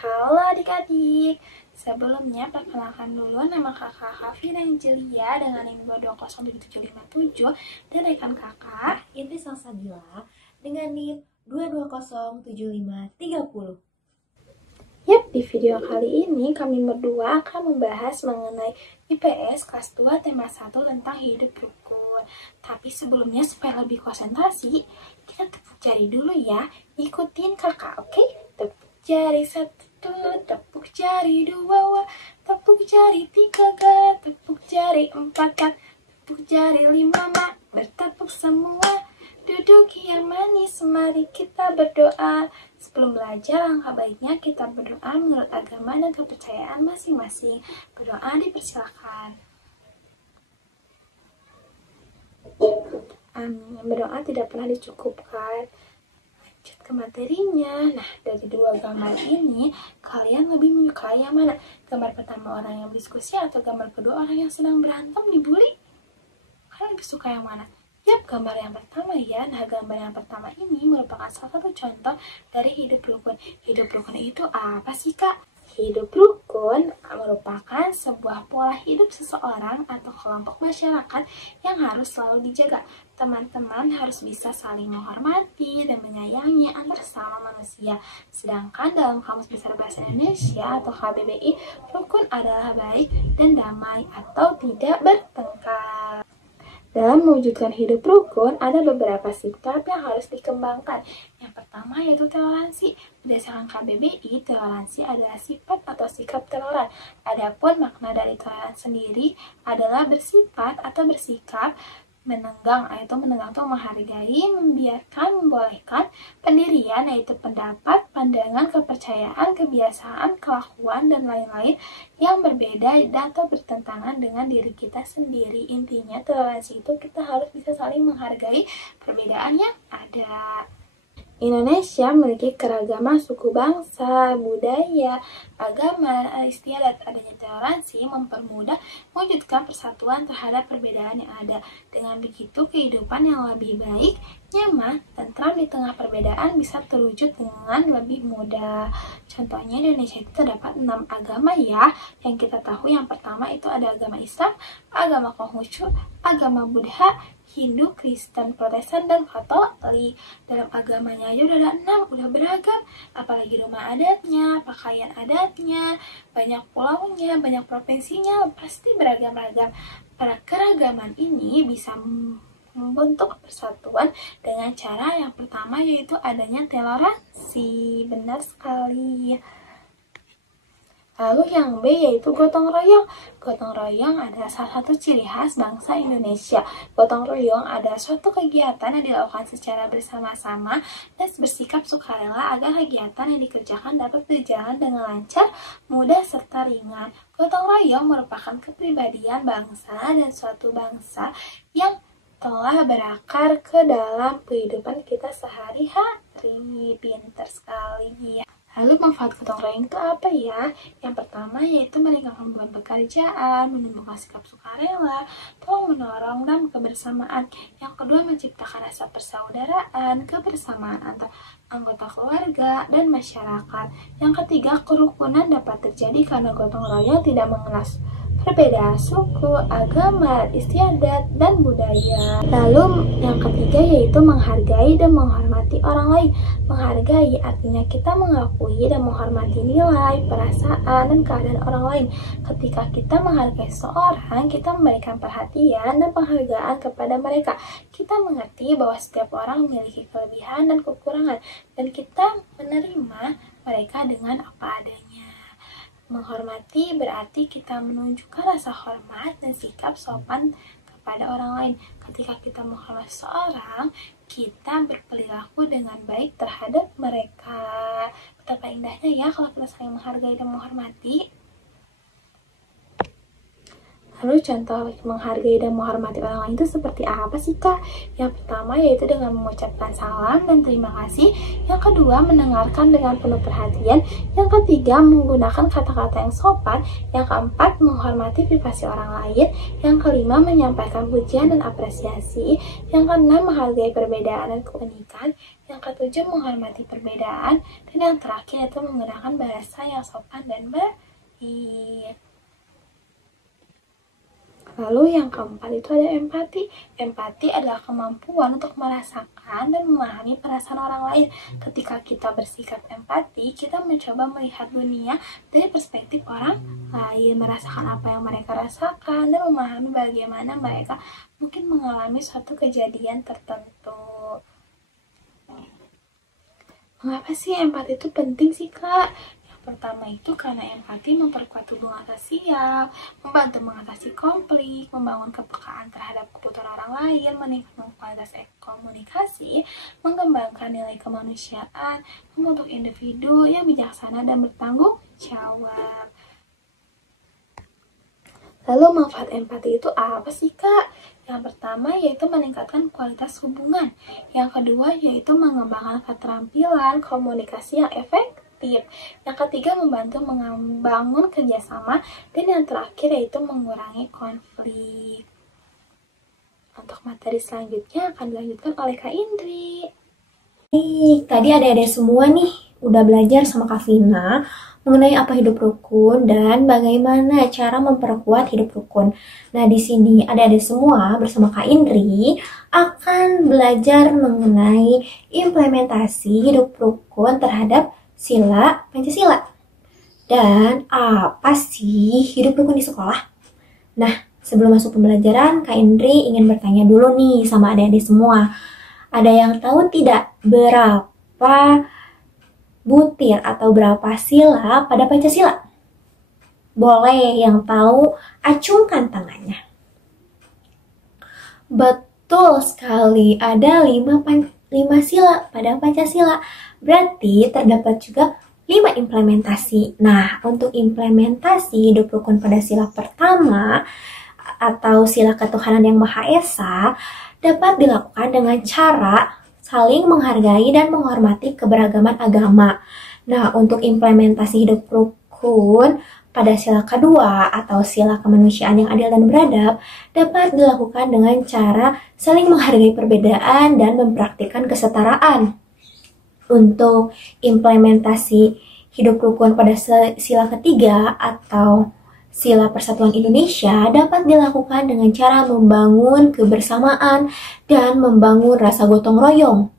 Halo adik-adik, sebelumnya perkenalkan dulu nama kakak Kavi dan Jelia dengan NIM 2207757 dan rekan kakak Indri Salsabila dengan NIM 2207530. Yap, di video kali ini kami berdua akan membahas mengenai IPS kelas 2 tema 1 tentang hidup rukun. Tapi sebelumnya supaya lebih konsentrasi, kita tepuk jari dulu ya. Ikutin kakak, oke? Tepuk jari 1, tepuk jari 2, tepuk jari 3, tepuk jari 4, tepuk jari 5, bertepuk semua. Duduk yang manis, mari kita berdoa. Sebelum belajar, langkah baiknya kita berdoa menurut agama dan kepercayaan masing-masing. Berdoa dipersilakan. Amin. Berdoa tidak pernah dicukupkan. Lanjut ke materinya. Nah, dari dua gambar ini, kalian lebih menyukai yang mana? Gambar pertama orang yang berdiskusi atau gambar kedua orang yang sedang berantem dibully? Kalian lebih suka yang mana? Yap, gambar yang pertama ya. Nah, gambar yang pertama ini merupakan salah satu contoh dari hidup rukun. Hidup rukun itu apa sih, Kak? Hidup rukun merupakan sebuah pola hidup seseorang atau kelompok masyarakat yang harus selalu dijaga. Teman-teman harus bisa saling menghormati dan menyayangi antar sesama manusia. Sedangkan dalam Kamus Besar Bahasa Indonesia atau KBBI, rukun adalah baik dan damai atau tidak bertengkar. Dalam mewujudkan hidup rukun, ada beberapa sikap yang harus dikembangkan. Yang pertama yaitu toleransi. Berdasarkan KBBI, toleransi adalah sifat atau sikap toleran. Adapun makna dari toleran sendiri adalah bersifat atau bersikap menenggang, yaitu menenggang itu menghargai, membiarkan, membolehkan pendirian, yaitu pendapat, pandangan, kepercayaan, kebiasaan, kelakuan, dan lain-lain yang berbeda atau bertentangan dengan diri kita sendiri. Intinya toleransi itu kita harus bisa saling menghargai perbedaan yang ada. Indonesia memiliki keragaman suku bangsa, budaya, agama, istiadat. Adanya toleransi mempermudah mewujudkan persatuan terhadap perbedaan yang ada. Dengan begitu, kehidupan yang lebih baik, nyaman, tentram di tengah perbedaan bisa terwujud dengan lebih mudah. Contohnya di Indonesia itu terdapat 6 agama ya. Yang kita tahu yang pertama itu ada agama Islam, agama Konghucu, agama Buddha, Hindu, Kristen, Protestan, dan Katolik. Dalam agamanya aja udah ada 6, udah beragam. Apalagi rumah adatnya, pakaian adatnya, banyak pulaunya, banyak provinsinya, pasti beragam-ragam. Para keragaman ini bisa membentuk persatuan dengan cara yang pertama yaitu adanya toleransi. Benar sekali. Lalu yang B yaitu gotong royong. Gotong royong adalah salah satu ciri khas bangsa Indonesia. Gotong royong adalah suatu kegiatan yang dilakukan secara bersama-sama dan bersikap sukarela agar kegiatan yang dikerjakan dapat berjalan dengan lancar, mudah, serta ringan. Gotong royong merupakan kepribadian bangsa dan suatu bangsa yang telah berakar ke dalam kehidupan kita sehari-hari. Pintar sekali ya. Lalu manfaat gotong royong itu apa ya? Yang pertama yaitu meringankan beban pekerjaan, menumbuhkan sikap sukarela, tolong menolong dan kebersamaan. Yang kedua menciptakan rasa persaudaraan, kebersamaan antar anggota keluarga dan masyarakat. Yang ketiga kerukunan dapat terjadi karena gotong royong tidak mengenal perbedaan suku, agama, istiadat, dan budaya. Lalu yang ketiga yaitu menghargai dan menghormati orang lain. Menghargai artinya kita mengakui dan menghormati nilai, perasaan, dan keadaan orang lain. Ketika kita menghargai seseorang, kita memberikan perhatian dan penghargaan kepada mereka. Kita mengerti bahwa setiap orang memiliki kelebihan dan kekurangan, dan kita menerima mereka dengan apa adanya. Menghormati berarti kita menunjukkan rasa hormat dan sikap sopan kepada orang lain. Ketika kita menghormati seseorang, kita berperilaku dengan baik terhadap mereka. Betapa indahnya ya kalau kita saling menghargai dan menghormati. Lalu contoh menghargai dan menghormati orang lain itu seperti apa sih Kak? Yang pertama yaitu dengan mengucapkan salam dan terima kasih. Yang kedua mendengarkan dengan penuh perhatian. Yang ketiga menggunakan kata-kata yang sopan. Yang keempat menghormati privasi orang lain. Yang kelima menyampaikan pujian dan apresiasi. Yang keenam menghargai perbedaan dan keunikan. Yang ketujuh menghormati perbedaan. Dan yang terakhir itu menggunakan bahasa yang sopan dan baik. Lalu yang keempat itu ada empati. Empati adalah kemampuan untuk merasakan dan memahami perasaan orang lain. Ketika kita bersikap empati, kita mencoba melihat dunia dari perspektif orang lain, merasakan apa yang mereka rasakan, dan memahami bagaimana mereka mungkin mengalami suatu kejadian tertentu. Mengapa sih empati itu penting sih Kak? Pertama itu karena empati memperkuat hubungan sosial, membantu mengatasi konflik, membangun kepekaan terhadap kebutuhan orang lain, meningkatkan kualitas komunikasi, mengembangkan nilai kemanusiaan, membentuk individu yang bijaksana dan bertanggung jawab. Lalu manfaat empati itu apa sih Kak? Yang pertama yaitu meningkatkan kualitas hubungan. Yang kedua yaitu mengembangkan keterampilan komunikasi yang efektif. Yang ketiga membantu membangun kerjasama. Dan yang terakhir yaitu mengurangi konflik. Untuk materi selanjutnya akan dilanjutkan oleh Kak Indri. Tadi adik-adik semua nih udah belajar sama Kak Vina mengenai apa hidup rukun dan bagaimana cara memperkuat hidup rukun. Nah, di sini adik-adik semua bersama Kak Indri akan belajar mengenai implementasi hidup rukun terhadap sila Pancasila. Dan apa sih hidup rukun di sekolah? Nah, sebelum masuk pembelajaran, Kak Indri ingin bertanya dulu nih sama adik-adik semua. Ada yang tahu tidak berapa butir atau berapa sila pada Pancasila? Boleh yang tahu acungkan tangannya. Betul sekali, ada 5 sila pada Pancasila. Berarti terdapat juga 5 implementasi. Nah, untuk implementasi hidup rukun pada sila pertama atau sila ketuhanan yang Maha Esa dapat dilakukan dengan cara saling menghargai dan menghormati keberagaman agama. Nah, untuk implementasi hidup rukun pada sila kedua atau sila kemanusiaan yang adil dan beradab dapat dilakukan dengan cara saling menghargai perbedaan dan mempraktikkan kesetaraan. Untuk implementasi hidup rukun pada sila ketiga atau sila persatuan Indonesia dapat dilakukan dengan cara membangun kebersamaan dan membangun rasa gotong royong.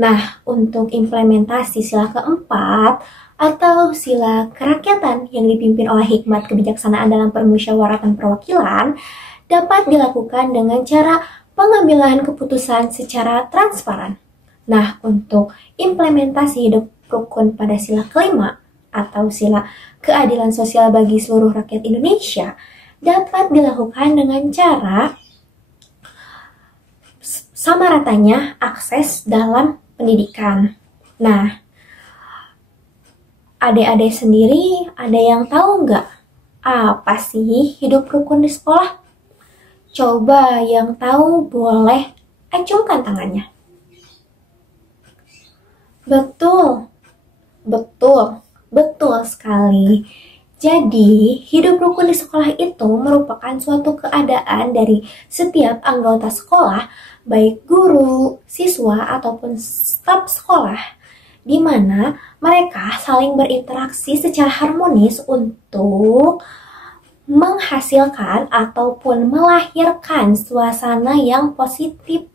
Nah, untuk implementasi sila keempat atau sila kerakyatan yang dipimpin oleh hikmat kebijaksanaan dalam permusyawaratan perwakilan dapat dilakukan dengan cara pengambilan keputusan secara transparan. Nah, untuk implementasi hidup rukun pada sila kelima atau sila keadilan sosial bagi seluruh rakyat Indonesia dapat dilakukan dengan cara sama ratanya akses dalam pendidikan. Nah, adik-adik sendiri ada yang tahu nggak apa sih hidup rukun di sekolah? Coba yang tahu boleh acungkan tangannya. Betul sekali. Jadi, hidup rukun di sekolah itu merupakan suatu keadaan dari setiap anggota sekolah, baik guru, siswa, ataupun staf sekolah, di mana mereka saling berinteraksi secara harmonis untuk menghasilkan ataupun melahirkan suasana yang positif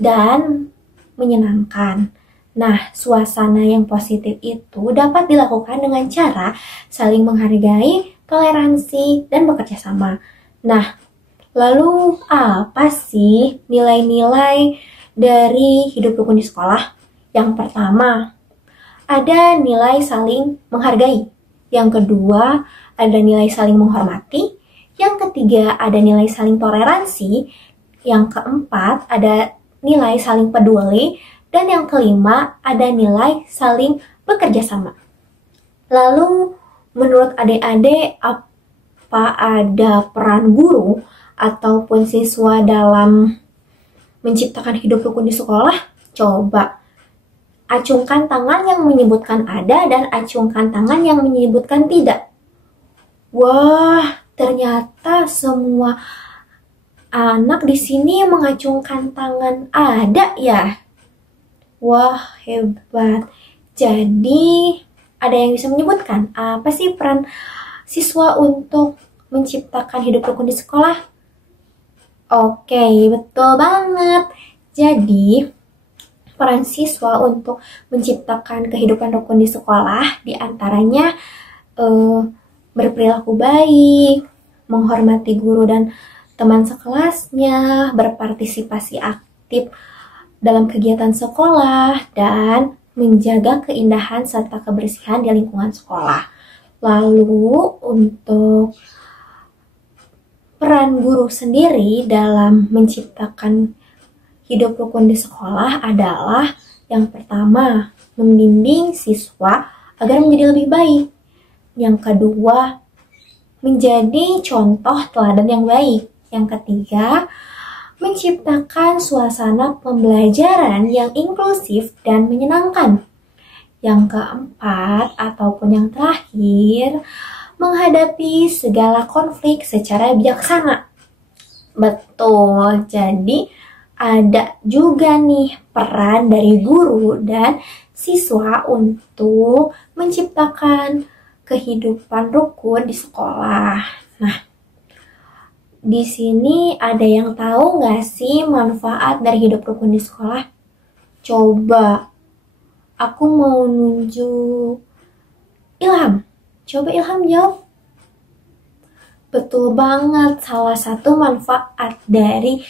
dan menyenangkan. Nah, suasana yang positif itu dapat dilakukan dengan cara saling menghargai, toleransi, dan bekerja sama. Nah, lalu apa sih nilai-nilai dari hidup rukun di sekolah? Yang pertama, ada nilai saling menghargai. Yang kedua, ada nilai saling menghormati. Yang ketiga, ada nilai saling toleransi. Yang keempat, ada nilai saling peduli. Dan yang kelima, ada nilai saling bekerja sama. Lalu, menurut adik-adik, tanpa ada peran guru ataupun siswa dalam menciptakan hidup rukun di sekolah? Coba acungkan tangan yang menyebutkan ada dan acungkan tangan yang menyebutkan tidak. Wah, ternyata semua anak di sini mengacungkan tangan ada ya. Wah, hebat. Jadi, ada yang bisa menyebutkan apa sih peran siswa untuk menciptakan hidup rukun di sekolah? Oke, betul banget. Jadi, peran siswa untuk menciptakan kehidupan rukun di sekolah diantaranya berperilaku baik, menghormati guru dan teman sekelasnya, berpartisipasi aktif dalam kegiatan sekolah, dan menjaga keindahan serta kebersihan di lingkungan sekolah. Lalu untuk peran guru sendiri dalam menciptakan hidup rukun di sekolah adalah yang pertama, membimbing siswa agar menjadi lebih baik. Yang kedua, menjadi contoh teladan yang baik. Yang ketiga, menciptakan suasana pembelajaran yang inklusif dan menyenangkan. Yang keempat, ataupun yang terakhir, menghadapi segala konflik secara bijaksana. Betul, jadi ada juga nih peran dari guru dan siswa untuk menciptakan kehidupan rukun di sekolah. Nah, di sini ada yang tahu nggak sih manfaat dari hidup rukun di sekolah? Coba, aku mau nunjuk Ilham. Coba Ilham jawab. Betul banget, salah satu manfaat dari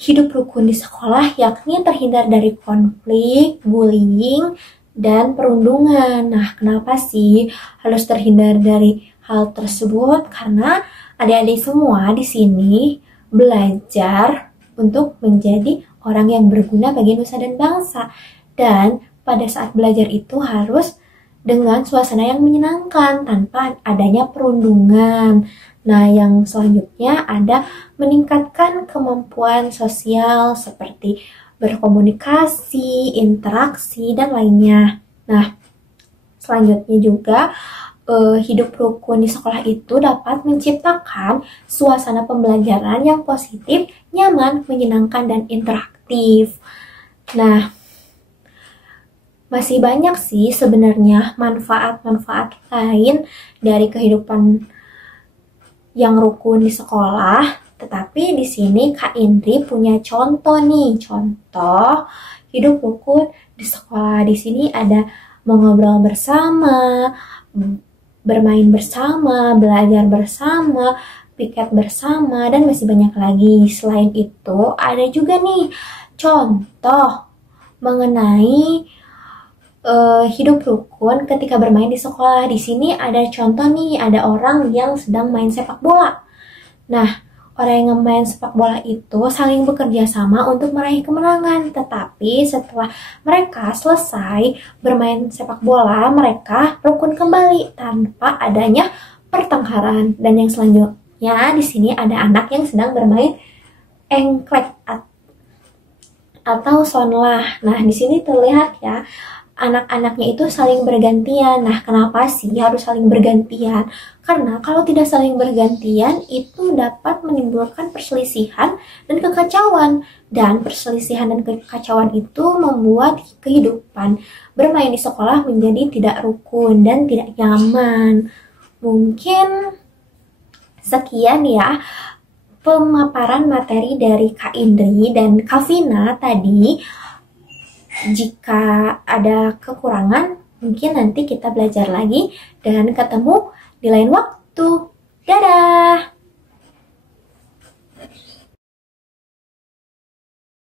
hidup rukun di sekolah yakni terhindar dari konflik, bullying, dan perundungan. Nah, kenapa sih harus terhindar dari hal tersebut? Karena adik-adik semua di sini belajar untuk menjadi orang yang berguna bagi nusa dan bangsa. Dan pada saat belajar itu harus dengan suasana yang menyenangkan tanpa adanya perundungan. Nah, yang selanjutnya ada meningkatkan kemampuan sosial seperti berkomunikasi, interaksi, dan lainnya. Nah, selanjutnya juga hidup rukun di sekolah itu dapat menciptakan suasana pembelajaran yang positif, nyaman, menyenangkan, dan interaktif. Nah, masih banyak sih sebenarnya manfaat-manfaat lain dari kehidupan yang rukun di sekolah, tetapi di sini Kak Indri punya contoh nih, contoh hidup rukun di sekolah. Di sini ada mengobrol bersama, bermain bersama, belajar bersama, piket bersama, dan masih banyak lagi. Selain itu, ada juga nih contoh mengenai hidup rukun ketika bermain di sekolah. Di sini ada contoh nih, ada orang yang sedang main sepak bola. Nah, orang yang main sepak bola itu saling bekerja sama untuk meraih kemenangan. Tetapi setelah mereka selesai bermain sepak bola, mereka rukun kembali tanpa adanya pertengkaran. Dan yang selanjutnya di sini ada anak yang sedang bermain engklek atau sonlah. Nah, di sini terlihat ya, anak-anaknya itu saling bergantian. Nah, kenapa sih harus saling bergantian? Karena kalau tidak saling bergantian, itu dapat menimbulkan perselisihan dan kekacauan. Dan perselisihan dan kekacauan itu membuat kehidupan bermain di sekolah menjadi tidak rukun dan tidak nyaman. Mungkin sekian ya pemaparan materi dari Kak Indri dan Kak Vina tadi. Jika ada kekurangan, mungkin nanti kita belajar lagi dan ketemu di lain waktu. Dadah!